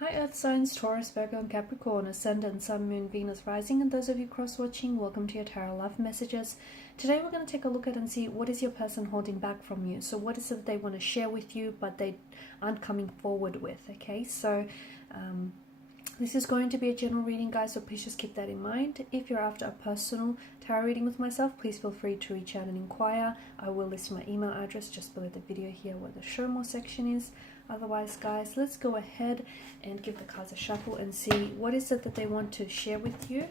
Hi Earth signs, Taurus, Virgo and Capricorn, Ascendant, Sun, Moon, Venus, Rising, and those of you cross-watching, welcome to your Tarot Love Messages. Today we're going to take a look at and see what is your person holding back from you. So what is it they want to share with you but they aren't coming forward with, okay? So this is going to be a general reading, guys, so please just keep that in mind. If you're after a personal tarot reading with myself, please feel free to reach out and inquire. I will list my email address just below the video here where the show more section is. Otherwise, guys, let's go ahead and give the cards a shuffle and see what is it that they want to share with you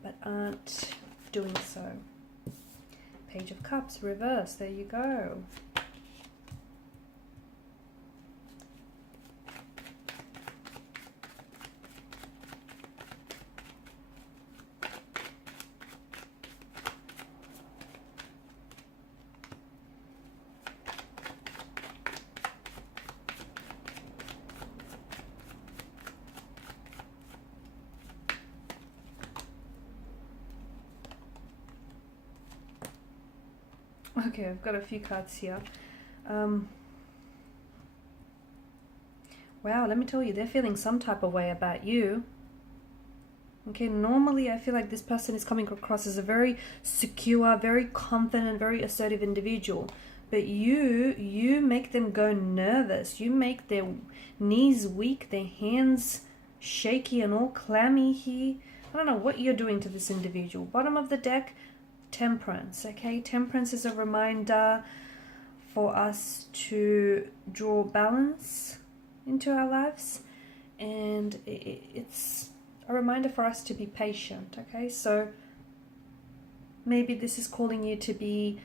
but aren't doing so. Page of Cups, reverse, there you go. Okay, I've got a few cards here. Wow, let me tell you, they're feeling some type of way about you. Okay, normally I feel like this person is coming across as a very secure, very confident, very assertive individual. But you make them go nervous. You make their knees weak, their hands shaky and all clammy here. I don't know what you're doing to this individual. Bottom of the deck, Temperance. Okay, Temperance is a reminder for us to draw balance into our lives, and it's a reminder for us to be patient. Okay, so maybe this is calling you to be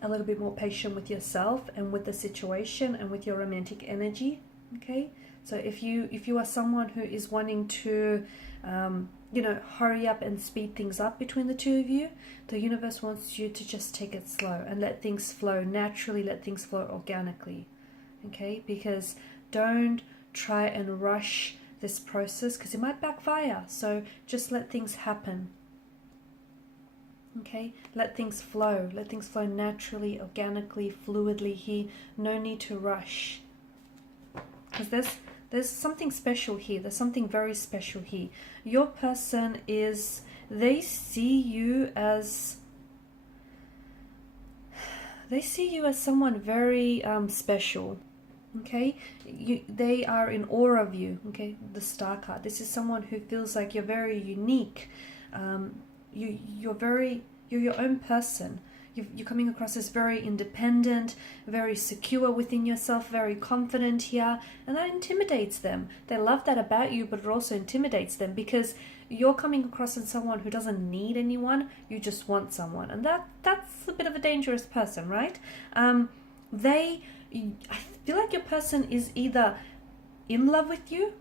a little bit more patient with yourself and with the situation and with your romantic energy. Okay, so if you are someone who is wanting to you know, hurry up and speed things up between the two of you, the universe wants you to just take it slow and let things flow naturally, let things flow organically. Okay, because don't try and rush this process because it might backfire. So just let things happen. Okay, let things flow naturally, organically, fluidly here. No need to rush, because there's something special here. There's something very special here. Your person is, they see you as someone very special. Okay, they are in awe of you. Okay, the Star card. This is someone who feels like you're very unique. You're your own person. You're coming across as very independent, very secure within yourself, very confident here, and that intimidates them. They love that about you, but it also intimidates them because you're coming across as someone who doesn't need anyone. You just want someone, and that's a bit of a dangerous person, right? I feel like your person is either in love with you,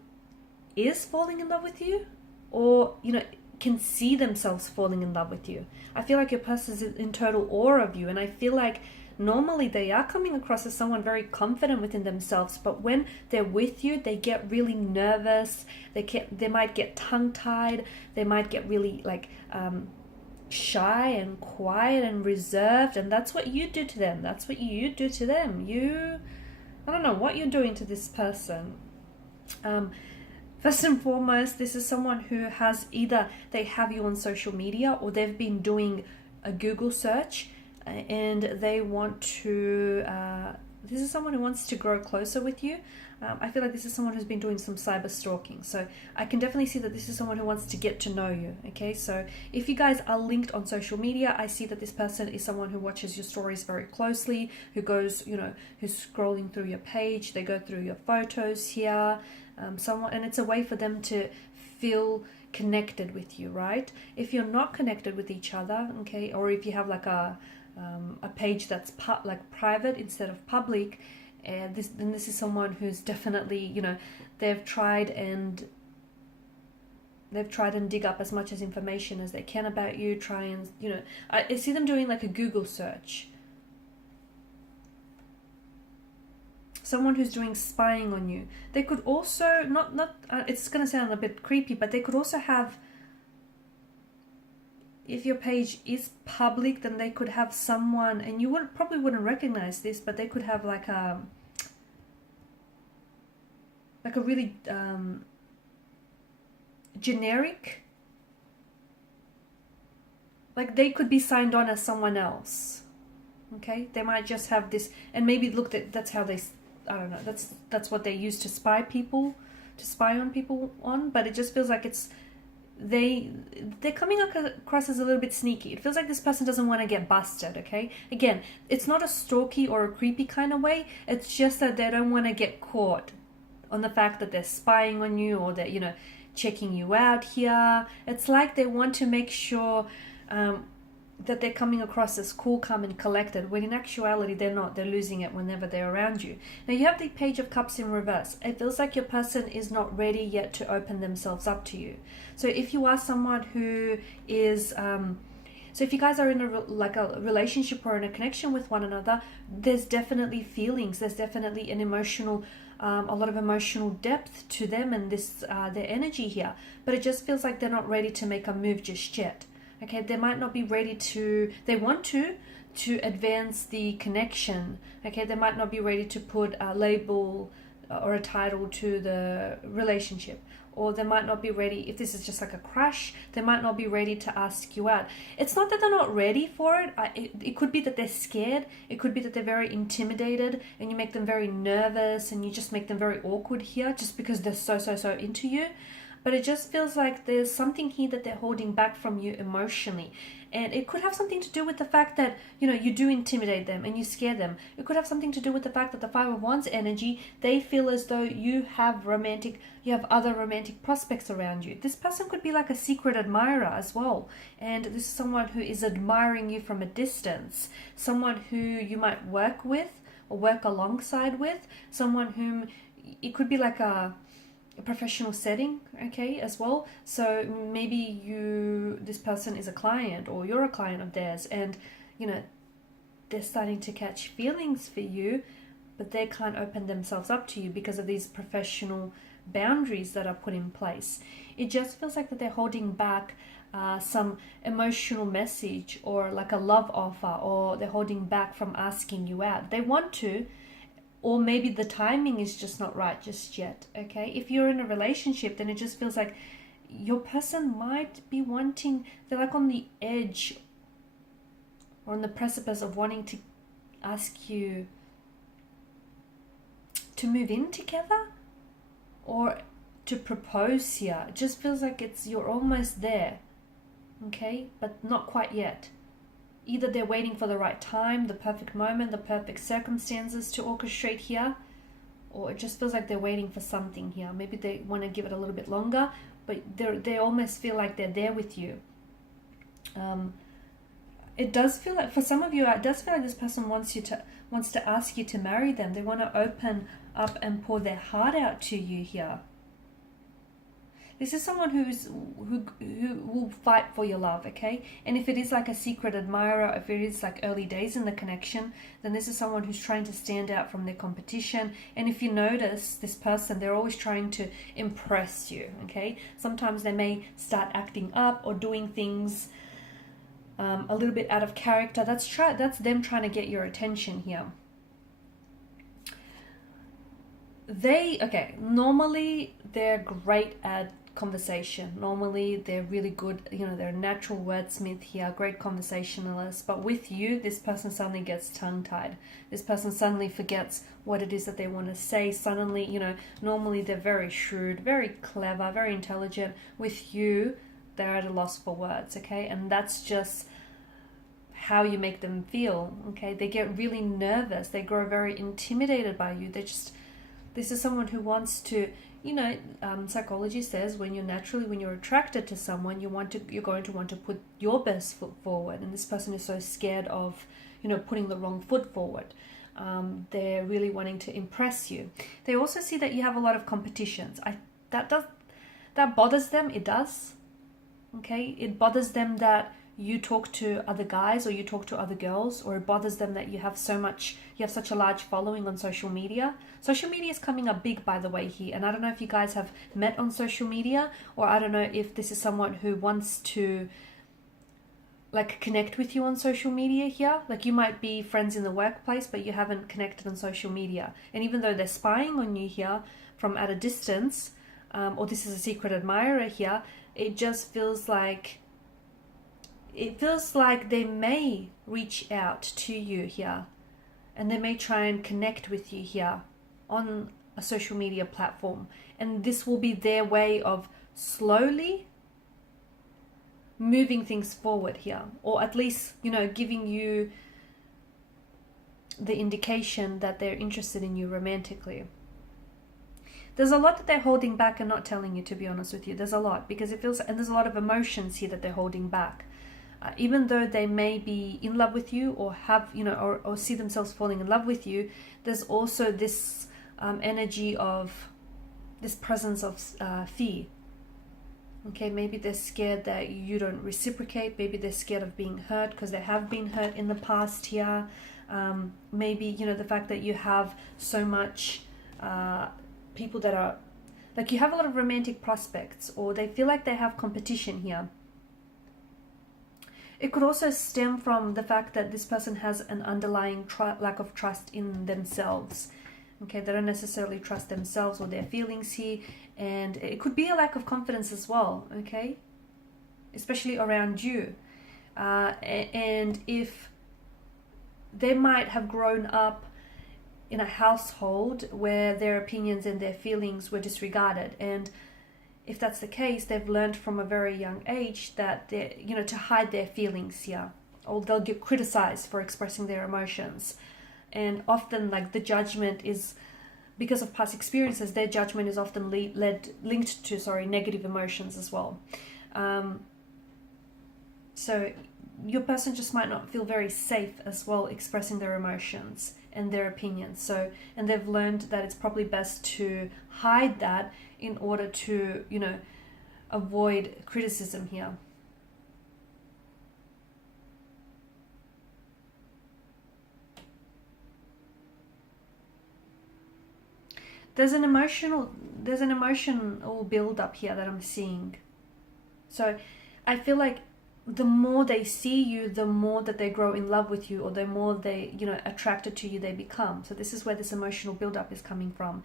is falling in love with you, or can see themselves falling in love with you. I feel like your person is in total awe of you, and I feel like normally they are coming across as someone very confident within themselves, but when they're with you, they get really nervous. They might get tongue-tied. They might get really shy and quiet and reserved, and that's what you do to them. That's what you do to them. I don't know what you're doing to this person. First and foremost, this is someone who has either they have you on social media or they've been doing a Google search and they want to, this is someone who wants to grow closer with you. I feel like this is someone who's been doing some cyber stalking. So I can definitely see that this is someone who wants to get to know you. Okay, so if you guys are linked on social media, I see that this person is someone who watches your stories very closely, who goes, who's scrolling through your page. They go through your photos here. And it's a way for them to feel connected with you, right? If you're not connected with each other, okay, or if you have like a page that's private instead of public, then this is someone who's definitely, they've tried and dig up as much as information as they can about you. I see them doing like a Google search. Someone who's doing spying on you. They could also it's going to sound a bit creepy, but they could also have, if your page is public, then they could have someone, and you probably wouldn't recognize this, but they could have like a like a really generic, like they could be signed on as someone else. Okay, they might just have this, and maybe look, that's how they, I don't know, that's what they use to spy on people on. But it just feels like it's they're coming across as a little bit sneaky. It feels like this person doesn't want to get busted. Okay, again, it's not a stalky or a creepy kind of way. It's just that they don't want to get caught on the fact that they're spying on you, or that, you know, checking you out here. It's like they want to make sure that they're coming across as cool, calm, and collected, when in actuality they're not. They're losing it whenever they're around you. Now you have the Page of Cups in reverse. It feels like your person is not ready yet to open themselves up to you. So if you are someone who is so if you guys are in a relationship or in a connection with one another, there's definitely feelings, there's definitely an emotional a lot of emotional depth to them and this their energy here. But it just feels like they're not ready to make a move just yet. Okay, they might not be ready to, they want to advance the connection. Okay, they might not be ready to put a label or a title to the relationship. Or they might not be ready, if this is just like a crush, they might not be ready to ask you out. It's not that they're not ready for it. It could be that they're scared. It could be that they're very intimidated and you make them very nervous and you just make them very awkward here just because they're so into you. But it just feels like there's something here that they're holding back from you emotionally. And it could have something to do with the fact that, you know, you do intimidate them and you scare them. It could have something to do with the fact that the Five of Wands energy, they feel as though you have other romantic prospects around you. This person could be like a secret admirer as well. And this is someone who is admiring you from a distance. Someone who you might work with or work alongside with. Someone whom, it could be like a professional setting, okay, as well. So maybe this person is a client or you're a client of theirs, and you know they're starting to catch feelings for you, but they can't open themselves up to you because of these professional boundaries that are put in place. It just feels like that they're holding back some emotional message or like a love offer, or they're holding back from asking you out. They want to, or maybe the timing is just not right just yet, okay? If you're in a relationship, then it just feels like your person might be wanting, they're like on the edge or on the precipice of wanting to ask you to move in together or to propose here. It just feels like you're almost there, okay? But not quite yet. Either they're waiting for the right time, the perfect moment, the perfect circumstances to orchestrate here, or it just feels like they're waiting for something here. Maybe they want to give it a little bit longer, but they almost feel like they're there with you. It does feel like, for some of you, it does feel like this person wants to ask you to marry them. They want to open up and pour their heart out to you here. This is someone who will fight for your love, okay? And if it is like a secret admirer, if it is like early days in the connection, then this is someone who's trying to stand out from their competition. And if you notice this person, they're always trying to impress you, okay? Sometimes they may start acting up or doing things a little bit out of character. That's them trying to get your attention here. Normally they're great at conversation. Normally they're really good, you know, they're a natural wordsmith here, great conversationalist. But with you, this person suddenly gets tongue-tied. This person suddenly forgets what it is that they want to say. Suddenly, you know, normally they're very shrewd, very clever, very intelligent. With you, they're at a loss for words, okay? And that's just how you make them feel, okay? They get really nervous. They grow very intimidated by you. This is someone who wants to, you know, psychology says when you're attracted to someone, you're going to want to put your best foot forward. And this person is so scared of, you know, putting the wrong foot forward. They're really wanting to impress you. They also see that you have a lot of competitions. That bothers them. It does. Okay, it bothers them that you talk to other guys or you talk to other girls, or it bothers them that you have such a large following on social media. Social media is coming up big, by the way, here. And I don't know if you guys have met on social media, or I don't know if this is someone who wants to like connect with you on social media here. Like you might be friends in the workplace, but you haven't connected on social media. And even though they're spying on you here, from at a distance, or this is a secret admirer here, it just feels like, they may reach out to you here, and they may try and connect with you here on a social media platform, and this will be their way of slowly moving things forward here, or at least, you know, giving you the indication that they're interested in you romantically. There's a lot that they're holding back and not telling you, to be honest with you. There's a lot, because it feels, and there's a lot of emotions here that they're holding back. Even though they may be in love with you, or have, you know, or see themselves falling in love with you, there's also this energy of, this presence of fear. Okay, maybe they're scared that you don't reciprocate. Maybe they're scared of being hurt, because they have been hurt in the past here. Maybe, you know, the fact that you have so much people that are, like, you have a lot of romantic prospects, or they feel like they have competition here. It could also stem from the fact that this person has an underlying lack of trust in themselves. Okay, they don't necessarily trust themselves or their feelings here, and it could be a lack of confidence as well, okay, especially around you. And if they might have grown up in a household where their opinions and their feelings were disregarded, and if that's the case, they've learned from a very young age that they, you know, to hide their feelings here, or they'll get criticized for expressing their emotions. And often, like, the judgment is, because of past experiences, their judgment is often linked to negative emotions as well. So your person just might not feel very safe as well expressing their emotions and their opinions. So, and they've learned that it's probably best to hide that in order to, you know, avoid criticism here. There's an emotional build up here that I'm seeing. So I feel like the more they see you, the more that they grow in love with you, or the more they, you know, attracted to you they become. So this is where this emotional build-up is coming from.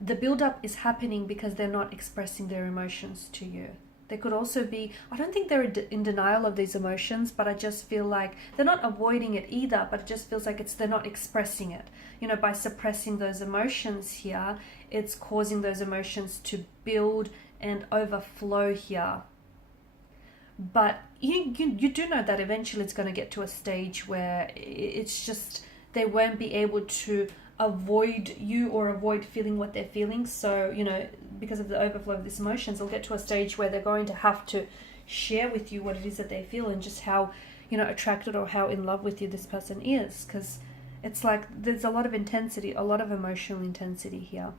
The build-up is happening because they're not expressing their emotions to you. They could also be, I don't think they're in denial of these emotions, but I just feel like they're not avoiding it either, but it just feels like they're not expressing it. You know, by suppressing those emotions here, it's causing those emotions to build and overflow here. But you do know that eventually it's going to get to a stage where it's just, they won't be able to avoid you or avoid feeling what they're feeling. So, you know, because of the overflow of these emotions, they'll get to a stage where they're going to have to share with you what it is that they feel, and just how, you know, attracted or how in love with you this person is. Because it's like there's a lot of intensity, a lot of emotional intensity here.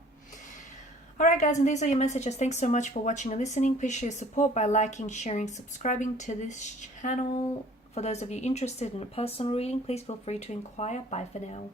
Alright guys, and these are your messages. Thanks so much for watching and listening. Please show your support by liking, sharing, subscribing to this channel. For those of you interested in a personal reading, please feel free to inquire. Bye for now.